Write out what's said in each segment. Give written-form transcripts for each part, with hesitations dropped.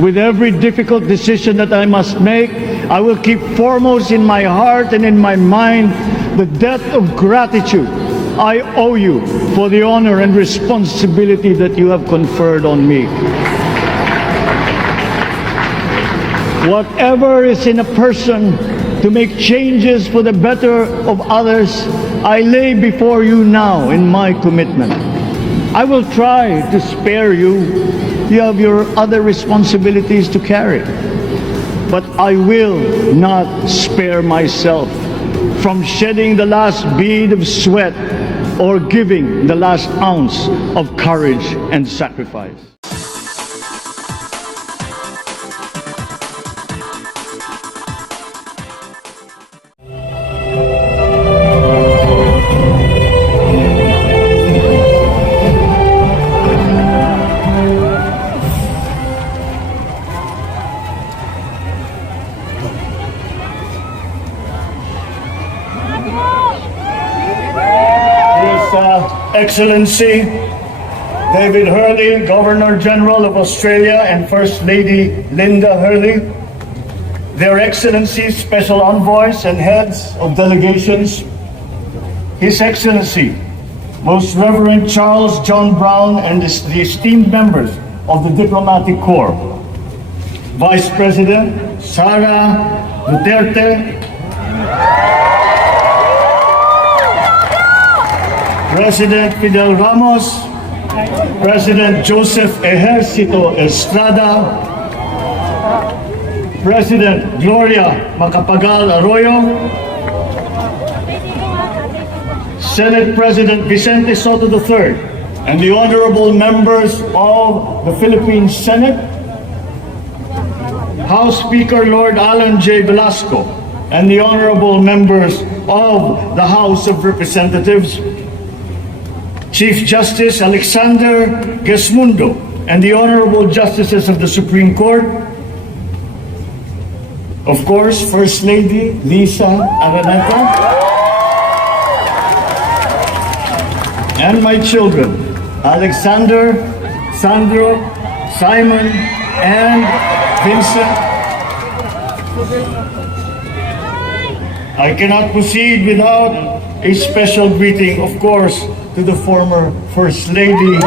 With every difficult decision that I must make, I will keep foremost in my heart and in my mind the debt of gratitude I owe you for the honor and responsibility that you have conferred on me. Whatever is in a person to make changes for the better of others, I lay before you now in my commitment. I will try to spare you. You have your other responsibilities to carry. But I will not spare myself from shedding the last bead of sweat or giving the last ounce of courage and sacrifice. Excellency David Hurley, Governor General of Australia, and First Lady Linda Hurley, Their Excellencies, Special Envoys, and Heads of Delegations, His Excellency, Most Reverend Charles John Brown, and the esteemed members of the Diplomatic Corps, Vice President Sara Duterte, President Fidel Ramos, President Joseph Ejercito Estrada, President Gloria Macapagal Arroyo, Senate President Vicente Soto III, and the honorable members of the Philippine Senate, House Speaker Lord Alan J. Velasco, and the honorable members of the House of Representatives, Chief Justice Alexander Gesmundo, and the Honorable Justices of the Supreme Court, of course, First Lady Lisa Araneta, and my children, Alexander, Sandro, Simon, and Vincent. I cannot proceed without a special greeting, of course, to the former First Lady.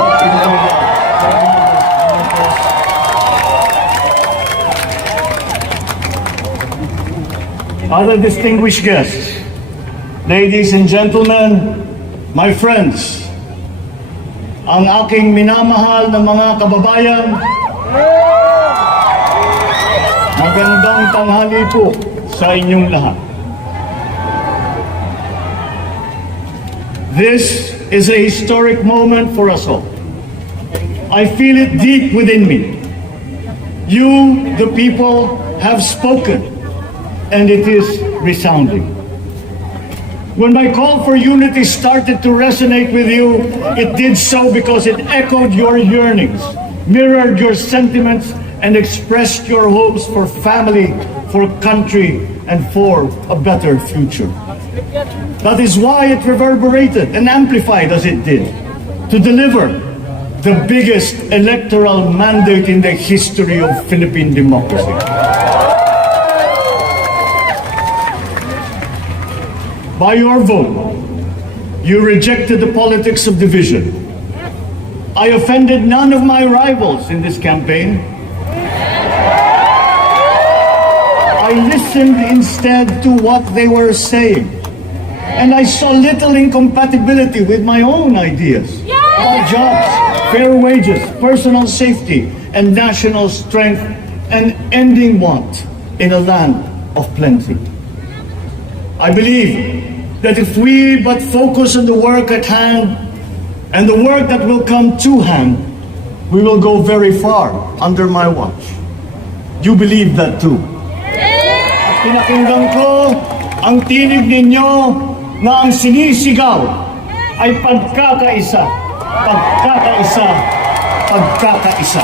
Other distinguished guests, ladies and gentlemen, my friends, ang aking minamahal na mga kababayan, magandang tanghali po sa inyong lahat. This is a historic moment for us all. I feel it deep within me. You, the people, have spoken, and it is resounding. When my call for unity started to resonate with you, it did so because it echoed your yearnings, mirrored your sentiments, and expressed your hopes for family, for country, and for a better future. That is why it reverberated and amplified as it did, to deliver the biggest electoral mandate in the history of Philippine democracy. By your vote, you rejected the politics of division. I offended none of my rivals in this campaign. I listened instead to what they were saying. And I saw little incompatibility with my own ideas about jobs, fair wages, personal safety, and national strength, and ending want in a land of plenty. I believe that if we but focus on the work at hand and the work that will come to hand, we will go very far under my watch. You believe that too. At pinakinggan ko ang tinig ninyo na ang sinisigaw ay pagkakaisa, pagkakaisa, pagkakaisa.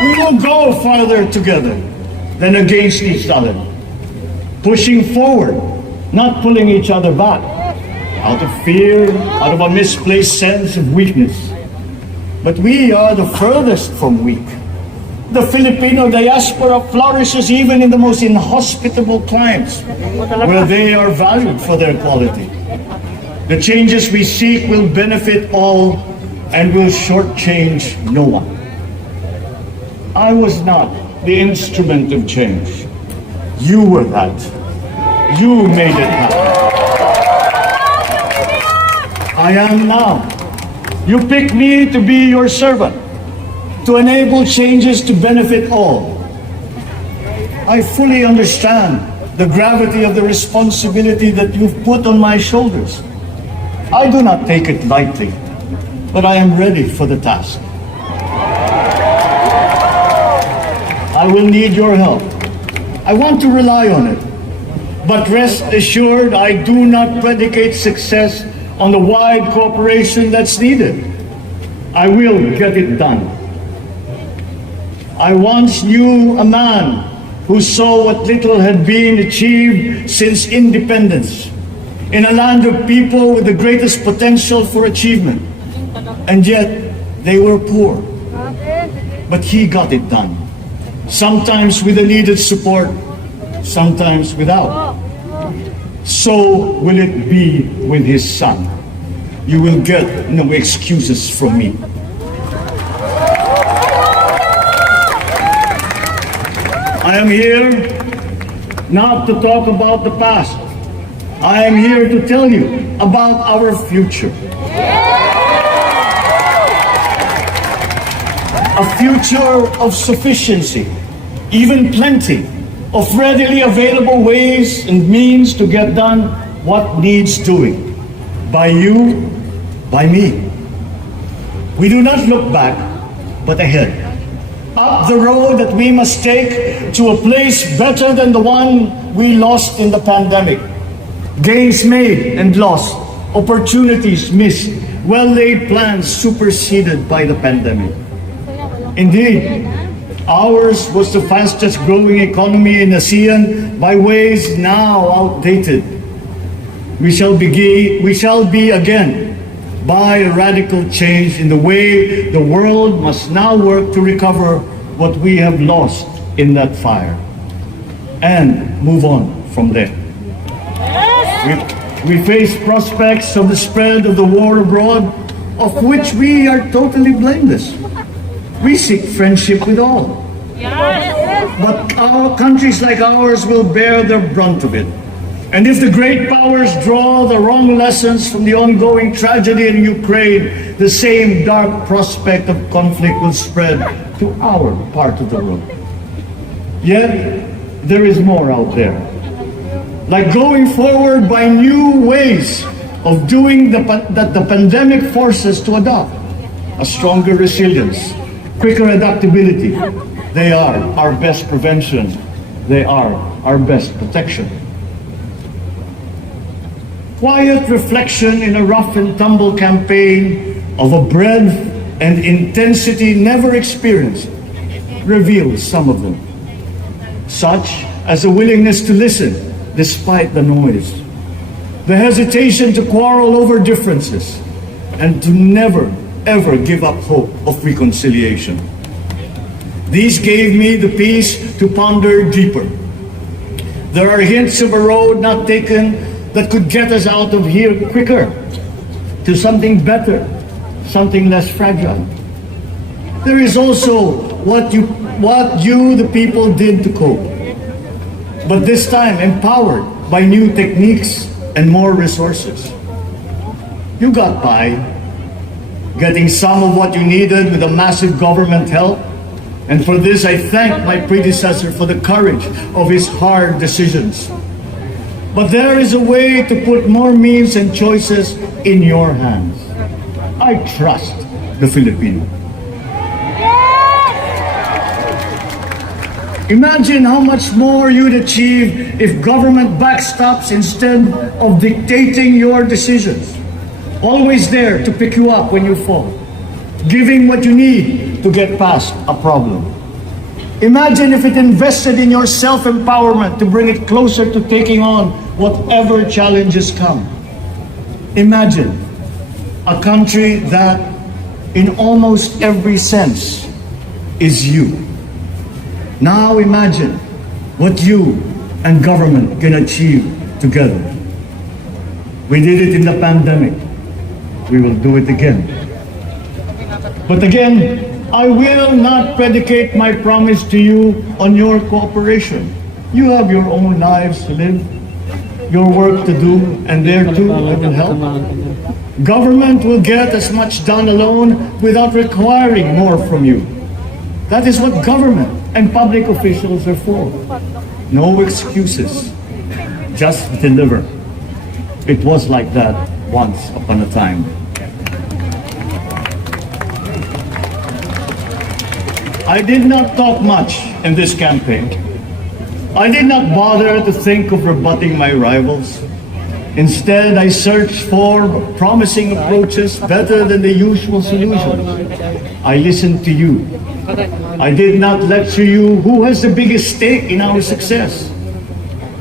We will go farther together than against each other, pushing forward, not pulling each other back, out of fear, out of a misplaced sense of weakness. But we are the furthest from weak, The Filipino diaspora flourishes even in the most inhospitable climes, where they are valued for their quality. The changes we seek will benefit all and will shortchange no one. I was not the instrument of change. You were that. You made it happen. I am now. You picked me to be your servant, to enable changes to benefit all. I fully understand the gravity of the responsibility that you've put on my shoulders. I do not take it lightly, but I am ready for the task. I will need your help. I want to rely on it. But rest assured, I do not predicate success on the wide cooperation that's needed. I will get it done. I once knew a man who saw what little had been achieved since independence in a land of people with the greatest potential for achievement. And yet, they were poor. But he got it done. Sometimes with the needed support, sometimes without. So will it be with his son. You will get no excuses from me. I am here not to talk about the past. I am here to tell you about our future. A future of sufficiency, even plenty, of readily available ways and means to get done what needs doing. By you, by me. We do not look back, but ahead. Up the road that we must take to a place better than the one we lost in the pandemic. Gains made and lost, opportunities missed, well-laid plans superseded by the pandemic. Indeed, ours was the fastest growing economy in ASEAN by ways now outdated. We shall be again by a radical change in the way the world must now work to recover what we have lost in that fire and move on from there. We face prospects of the spread of the war abroad, of which we are totally blameless. We seek friendship with all. But our countries like ours will bear the brunt of it. And if the great powers draw the wrong lessons from the ongoing tragedy in Ukraine, the same dark prospect of conflict will spread to our part of the world. Yet, there is more out there. Like going forward by new ways of doing that the pandemic forces to adopt. A stronger resilience, quicker adaptability. They are our best prevention. They are our best protection. Quiet reflection in a rough and tumble campaign of a breadth and intensity never experienced reveals some of them, such as a willingness to listen despite the noise, the hesitation to quarrel over differences, and to never ever give up hope of reconciliation. These gave me the peace to ponder deeper. There are hints of a road not taken that could get us out of here quicker, to something better, something less fragile. There is also what you, the people, did to cope. But this time empowered by new techniques and more resources. You got by, getting some of what you needed with a massive government help. And for this, I thank my predecessor for the courage of his hard decisions. But there is a way to put more means and choices in your hands. I trust the Filipino. Imagine how much more you'd achieve if government backstops instead of dictating your decisions. Always there to pick you up when you fall. Giving what you need to get past a problem. Imagine if it invested in your self-empowerment to bring it closer to taking on whatever challenges come. Imagine a country that, in almost every sense, is you. Now imagine what you and government can achieve together. We did it in the pandemic. We will do it again. But again, I will not predicate my promise to you on your cooperation. You have your own lives to live, your work to do, and there too I will help. Government will get as much done alone without requiring more from you. That is what government and public officials are for. No excuses, just deliver. It was like that once upon a time. I did not talk much in this campaign. I did not bother to think of rebutting my rivals. Instead, I searched for promising approaches better than the usual solutions. I listened to you. I did not lecture you who has the biggest stake in our success.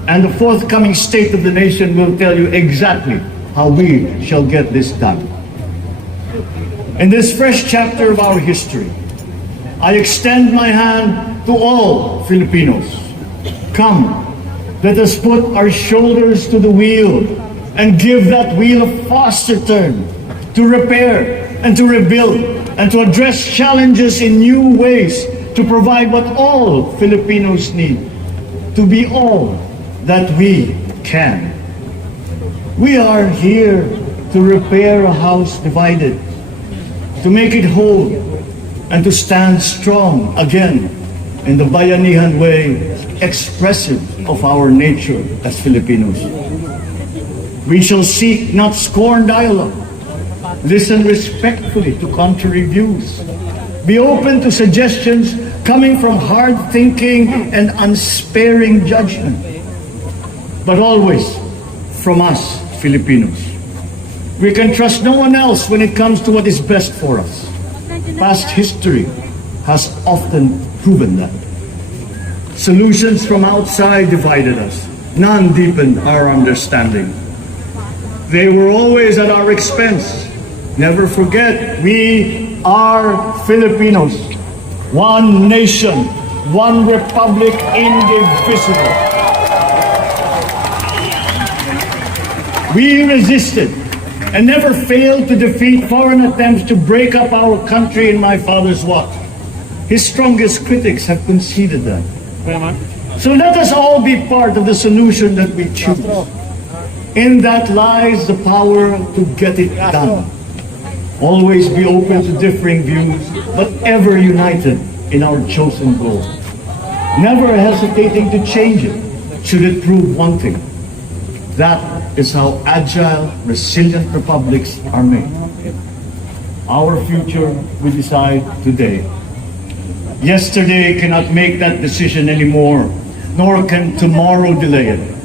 And the forthcoming State of the Nation will tell you exactly how we shall get this done. In this fresh chapter of our history, I extend my hand to all Filipinos. Come, let us put our shoulders to the wheel and give that wheel a faster turn to repair and to rebuild and to address challenges in new ways to provide what all Filipinos need, to be all that we can. We are here to repair a house divided, to make it whole, and to stand strong again in the Bayanihan way, expressive of our nature as Filipinos. We shall seek, not scorn, dialogue. Listen respectfully to contrary views. Be open to suggestions coming from hard thinking and unsparing judgment. But always from us, Filipinos. We can trust no one else when it comes to what is best for us. Past history has often proven that. Solutions from outside divided us. None deepened our understanding. They were always at our expense. Never forget, we are Filipinos. One nation, one republic, indivisible. We resisted and never failed to defeat foreign attempts to break up our country in my father's watch. His strongest critics have conceded that. So let us all be part of the solution that we choose. In that lies the power to get it done. Always be open to differing views, but ever united in our chosen goal. Never hesitating to change it, should it prove wanting. That is how agile, resilient republics are made. Our future we decide today. Yesterday cannot make that decision anymore, nor can tomorrow delay it.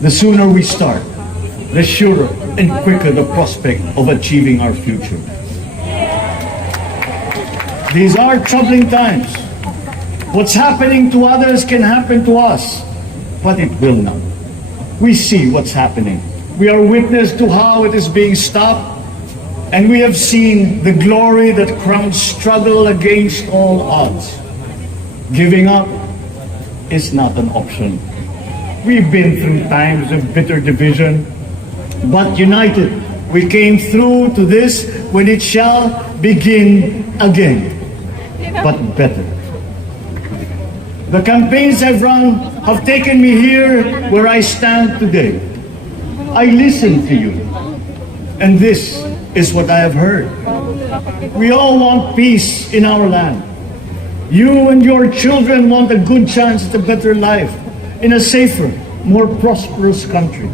The sooner we start, the surer and quicker the prospect of achieving our future. These are troubling times. What's happening to others can happen to us, but it will not. We see what's happening. We are witness to how it is being stopped, and we have seen the glory that crowns struggle against all odds. Giving up is not an option. We've been through times of bitter division, but united, we came through to this when it shall begin again, but better. The campaigns I've run have taken me here where I stand today. I listen to you, and this is what I have heard. We all want peace in our land. You and your children want a good chance at a better life in a safer, more prosperous country.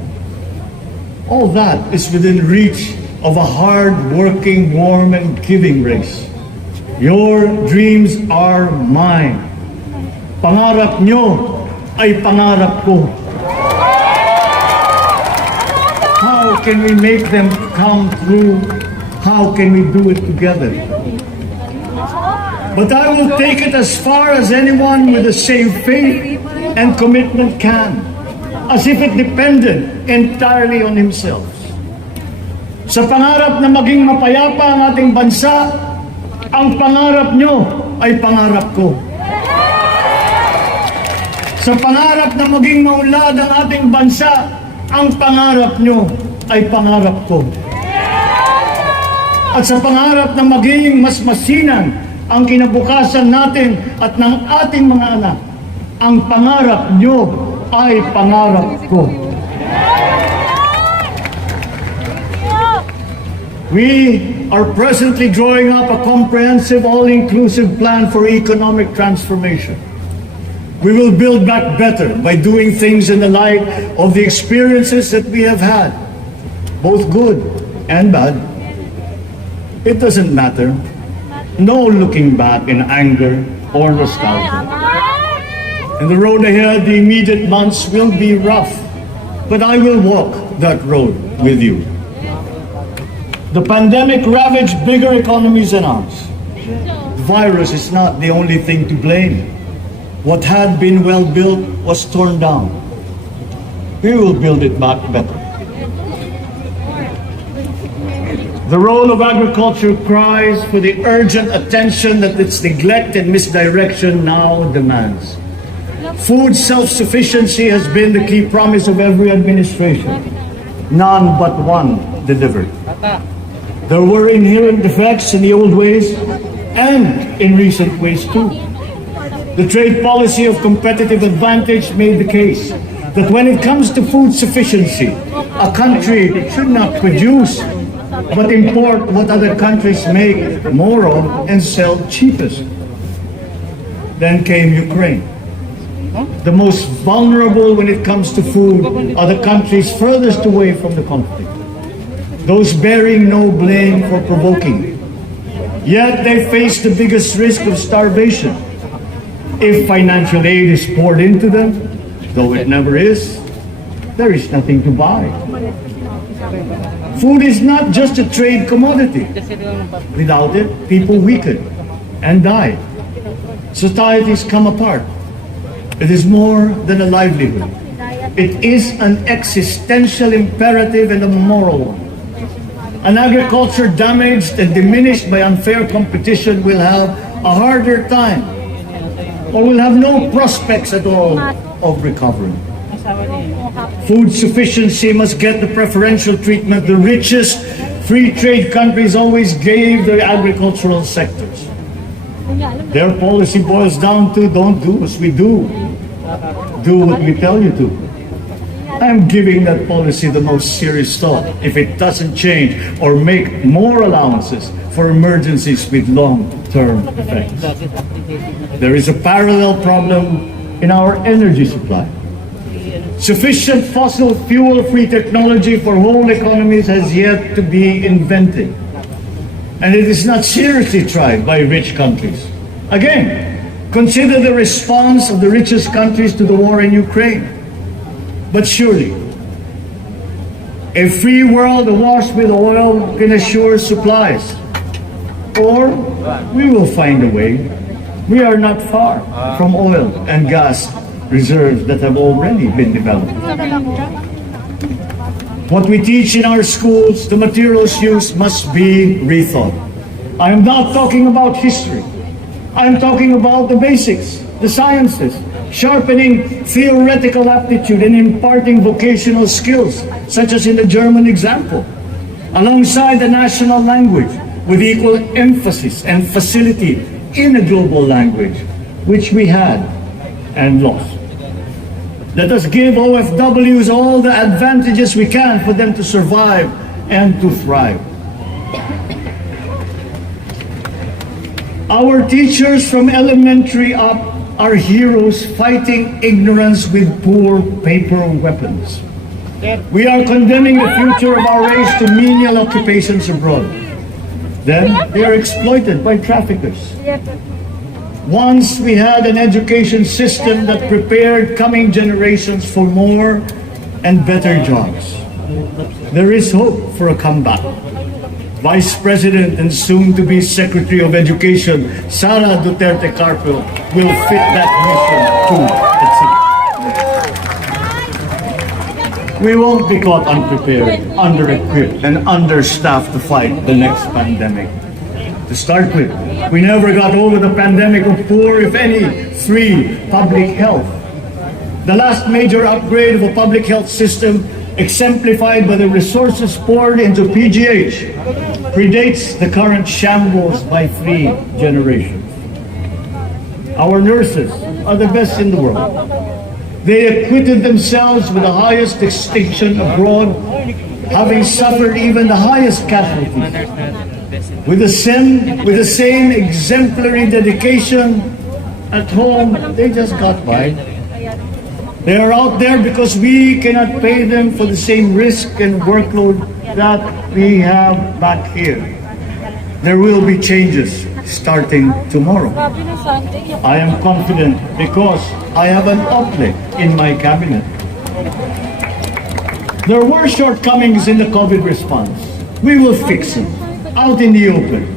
All that is within reach of a hard-working, warm, and giving race. Your dreams are mine. Pangarap nyo ay pangarap ko. How can we make them come true? How can we do it together? But I will take it as far as anyone with the same faith and commitment can, as if it depended entirely on himself. Sa pangarap na maging mapayapa ang ating bansa, ang pangarap nyo ay pangarap ko. Sa pangarap na maging maunlad ang ating bansa, ang pangarap nyo ay pangarap ko. At sa pangarap na maging mas masinan ang kinabukasan natin at ng ating mga anak, ang pangarap nyo ay pangarap ko. We are presently drawing up a comprehensive, all-inclusive plan for economic transformation. We will build back better by doing things in the light of the experiences that we have had, both good and bad. It doesn't matter. No looking back in anger or nostalgia. In the road ahead, the immediate months will be rough, but I will walk that road with you. The pandemic ravaged bigger economies than ours. The virus is not the only thing to blame. What had been well built was torn down. We will build it back better. The role of agriculture cries for the urgent attention that its neglect and misdirection now demands. Food self-sufficiency has been the key promise of every administration. None but one delivered. There were inherent defects in the old ways and in recent ways too. The trade policy of competitive advantage made the case that when it comes to food sufficiency, a country should not produce but import what other countries make more of and sell cheapest. Then came Ukraine. The most vulnerable when it comes to food are the countries furthest away from the conflict, those bearing no blame for provoking. Yet they face the biggest risk of starvation. If financial aid is poured into them, though it never is, there is nothing to buy. Food is not just a trade commodity. Without it, people weaken and die. Societies come apart. It is more than a livelihood. It is an existential imperative and a moral one. An agriculture damaged and diminished by unfair competition will have a harder time, or will have no prospects at all of recovery. Food sufficiency must get the preferential treatment the richest free trade countries always gave their agricultural sectors. Their policy boils down to don't do as we do, do what we tell you to. I am giving that policy the most serious thought if it doesn't change or make more allowances for emergencies with long-term effects. There is a parallel problem in our energy supply. Sufficient fossil fuel-free technology for whole economies has yet to be invented. And it is not seriously tried by rich countries. Again, consider the response of the richest countries to the war in Ukraine. But surely, a free world awash with oil can assure supplies. Or we will find a way. We are not far from oil and gas reserves that have already been developed. What we teach in our schools, the materials used must be rethought. I am not talking about history. I am talking about the basics, the sciences, sharpening theoretical aptitude and imparting vocational skills, such as in the German example, alongside the national language, with equal emphasis and facility in a global language, which we had and lost. Let us give OFWs all the advantages we can for them to survive and to thrive. Our teachers from elementary up are heroes fighting ignorance with poor paper weapons. We are condemning the future of our race to menial occupations abroad. Then they are exploited by traffickers. Once we had an education system that prepared coming generations for more and better jobs. There is hope for a comeback. Vice President and soon-to-be Secretary of Education, Sara Duterte Carpio, will fit that mission too at sea. We won't be caught unprepared, under-equipped, and understaffed to fight the next pandemic. To start with, we never got over the pandemic of poor, if any, free public health. The last major upgrade of a public health system, exemplified by the resources poured into PGH, predates the current shambles by 3 generations. Our nurses are the best in the world. They acquitted themselves with the highest distinction abroad, having suffered even the highest casualties. With the same exemplary dedication at home, they just got by. They are out there because we cannot pay them for the same risk and workload that we have back here. There will be changes starting tomorrow. I am confident because I have an uplift in my cabinet. There were shortcomings in the COVID response. We will fix them out in the open.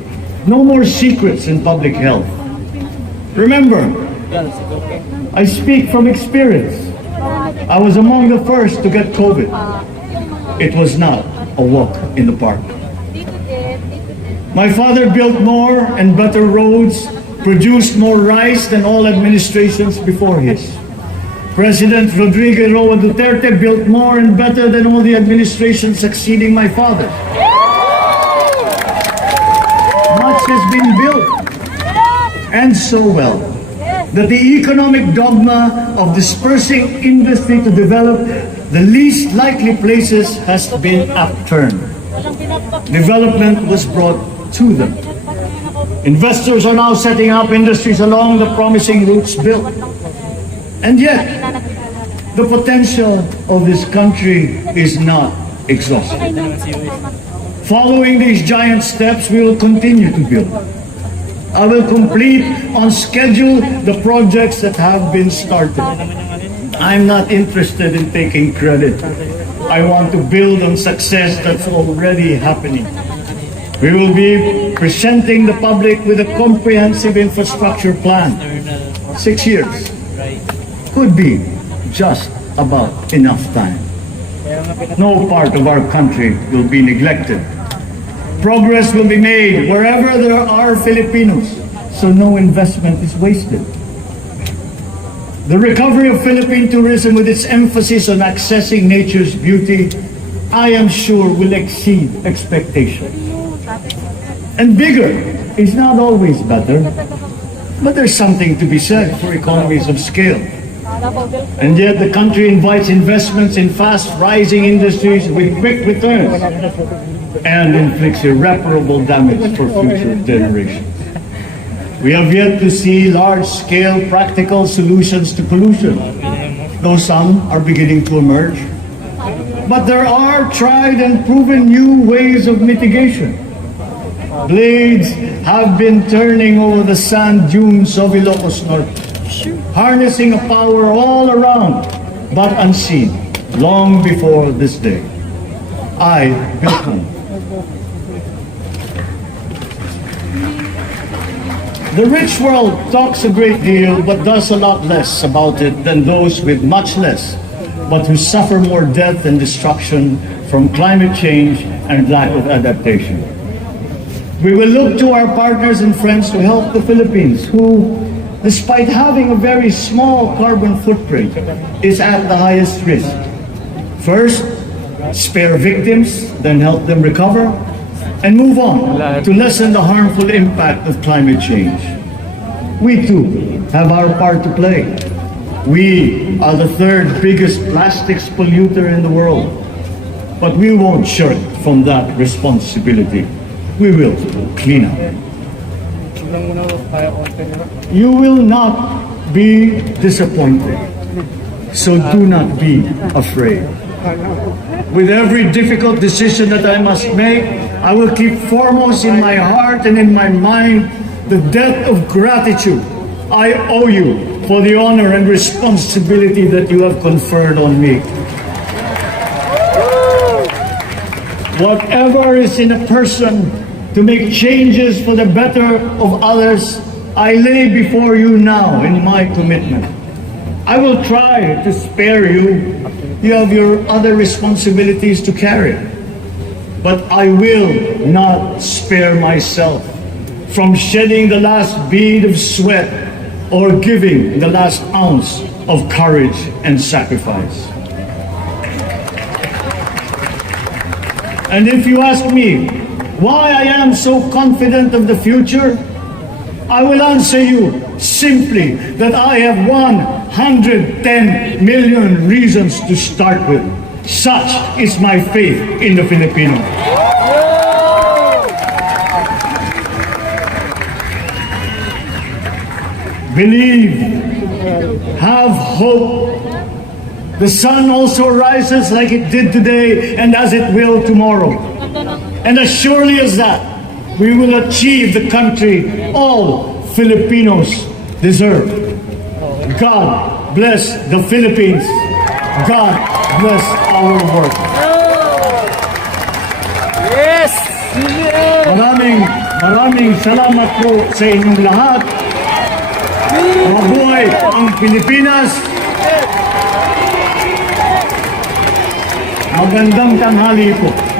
No more secrets in public health. Remember, I speak from experience. I was among the first to get COVID. It was not a walk in the park. My father built more and better roads, produced more rice than all administrations before his. President Rodrigo Roa Duterte built more and better than all the administrations succeeding my father. Much has been built, and so well, that the economic dogma of dispersing industry to develop the least likely places has been upturned. Development was brought to them. Investors are now setting up industries along the promising routes built. And yet, the potential of this country is not exhausted. Following these giant steps, we will continue to build. I will complete on schedule the projects that have been started. I'm not interested in taking credit. I want to build on success that's already happening. We will be presenting the public with a comprehensive infrastructure plan. 6 years could be just about enough time. No part of our country will be neglected. Progress will be made wherever there are Filipinos, so no investment is wasted. The recovery of Philippine tourism with its emphasis on accessing nature's beauty, I am sure will exceed expectations. And bigger is not always better, but there's something to be said for economies of scale. And yet the country invites investments in fast rising industries with quick returns and inflicts irreparable damage for future generations. We have yet to see large-scale practical solutions to pollution, though some are beginning to emerge. But there are tried and proven new ways of mitigation. Blades have been turning over the sand dunes of Ilocos Norte, harnessing a power all around, but unseen, long before this day. I built one. The rich world talks a great deal, but does a lot less about it than those with much less, but who suffer more death and destruction from climate change and lack of adaptation. We will look to our partners and friends to help the Philippines, who, despite having a very small carbon footprint, is at the highest risk. First, spare victims, then help them recover, and move on to lessen the harmful impact of climate change. We too have our part to play. We are the third biggest plastics polluter in the world, but we won't shirk from that responsibility. We will clean up. You will not be disappointed, so do not be afraid. With every difficult decision that I must make, I will keep foremost in my heart and in my mind the debt of gratitude I owe you for the honor and responsibility that you have conferred on me. Whatever is in a person to make changes for the better of others, I lay before you now in my commitment. I will try to spare you. You have your other responsibilities to carry. But I will not spare myself from shedding the last bead of sweat or giving the last ounce of courage and sacrifice. And if you ask me why I am so confident of the future, I will answer you simply that I have 110 million reasons to start with. Such is my faith in the Filipino. Believe, have hope. The sun also rises like it did today and as it will tomorrow. And as surely as that, we will achieve the country all Filipinos deserve. God bless the Philippines. God bless our work. Yes! Maraming salamat po sa inyong lahat. Mabuhay ang Pilipinas. Magandang tanghali po.